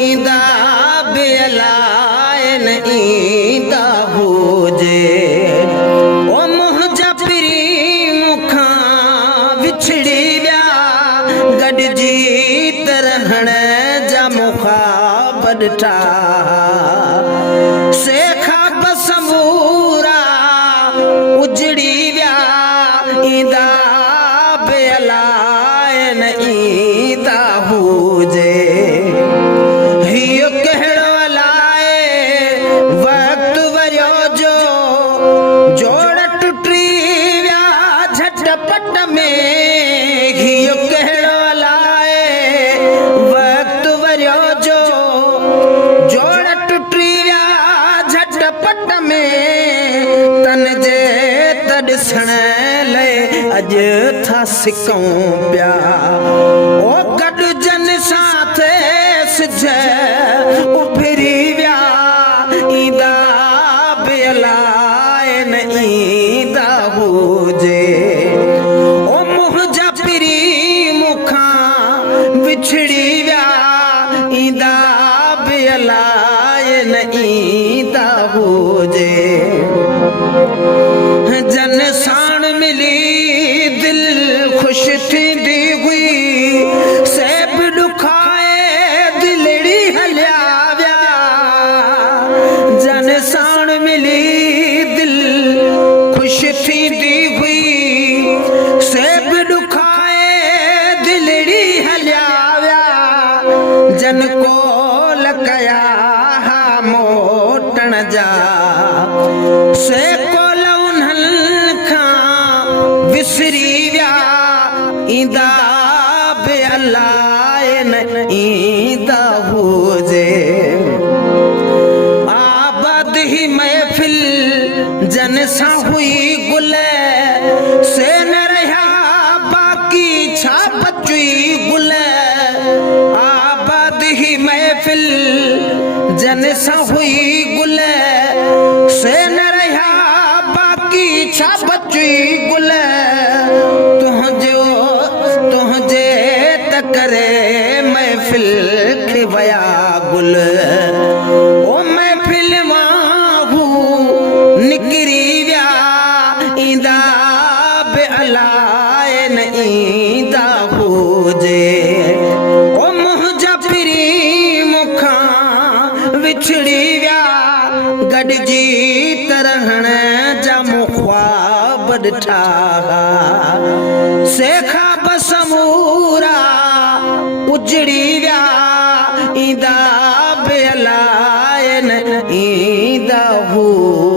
ईंदा बेलाइन ईंदा हुजे ओ मुंहिंजा पिरी मूंखां विछड़ी विया गॾिजी त रहण जा मुखाब ॾिठा सेखा बसमूरा उजड़ी विया ईंदा बेलाइन ईंदा हुजे हियो कहिड़ो अलाए वक़्तु वरियो जो जोड़ टुटी विया झटपट में हियो कहिड़ो अलाए वक़्तु वरियो जो जोड़ टुटी विया झटपट में तन जे त ॾिसण लाइ अॼु था सिकूं पिया ओ गॾजन सां थे सिज उभिरी विया ईंदा बेलाइन ईंदा हुजे ओ मुंहिंजा पिरी मूंखां विछड़ी विया ईंदा बेलाइन ईंदा हुजे जन साण मिली दिल खुश थींदी हुई सेब ॾुखाए दिलड़ी हलिया विया जन साण मिली दिल खुश थींदी हुई सेब ॾुखाए दिलड़ी हलिया विया जन कोल कया हा मोटण जा से कोल उन्हनि खां विसरी विया ईंदा बेलाइन ईंदा हुजे आबाद ही महफिल जन सां हुई गुल से न रहिया बाक़ी छा बचुई गुल आबाद ही महफिल जन सां हुई गुल से न रहिया बाक़ी छा बचुई गुल तुंहिंजे त करे महफिल खे वया गुल ओ महफिल मां हू निकिरी विया ईंदा बेलाइन ईंदा हुजे ओ मुंहिंजा पिरी मूंखां विछड़ी विया गॾिजी त रहण जा मुख्वाब ॾिठा सेखा बसमूरा उजड़ी विया ईंदा बेलाइन ईंदा हुजे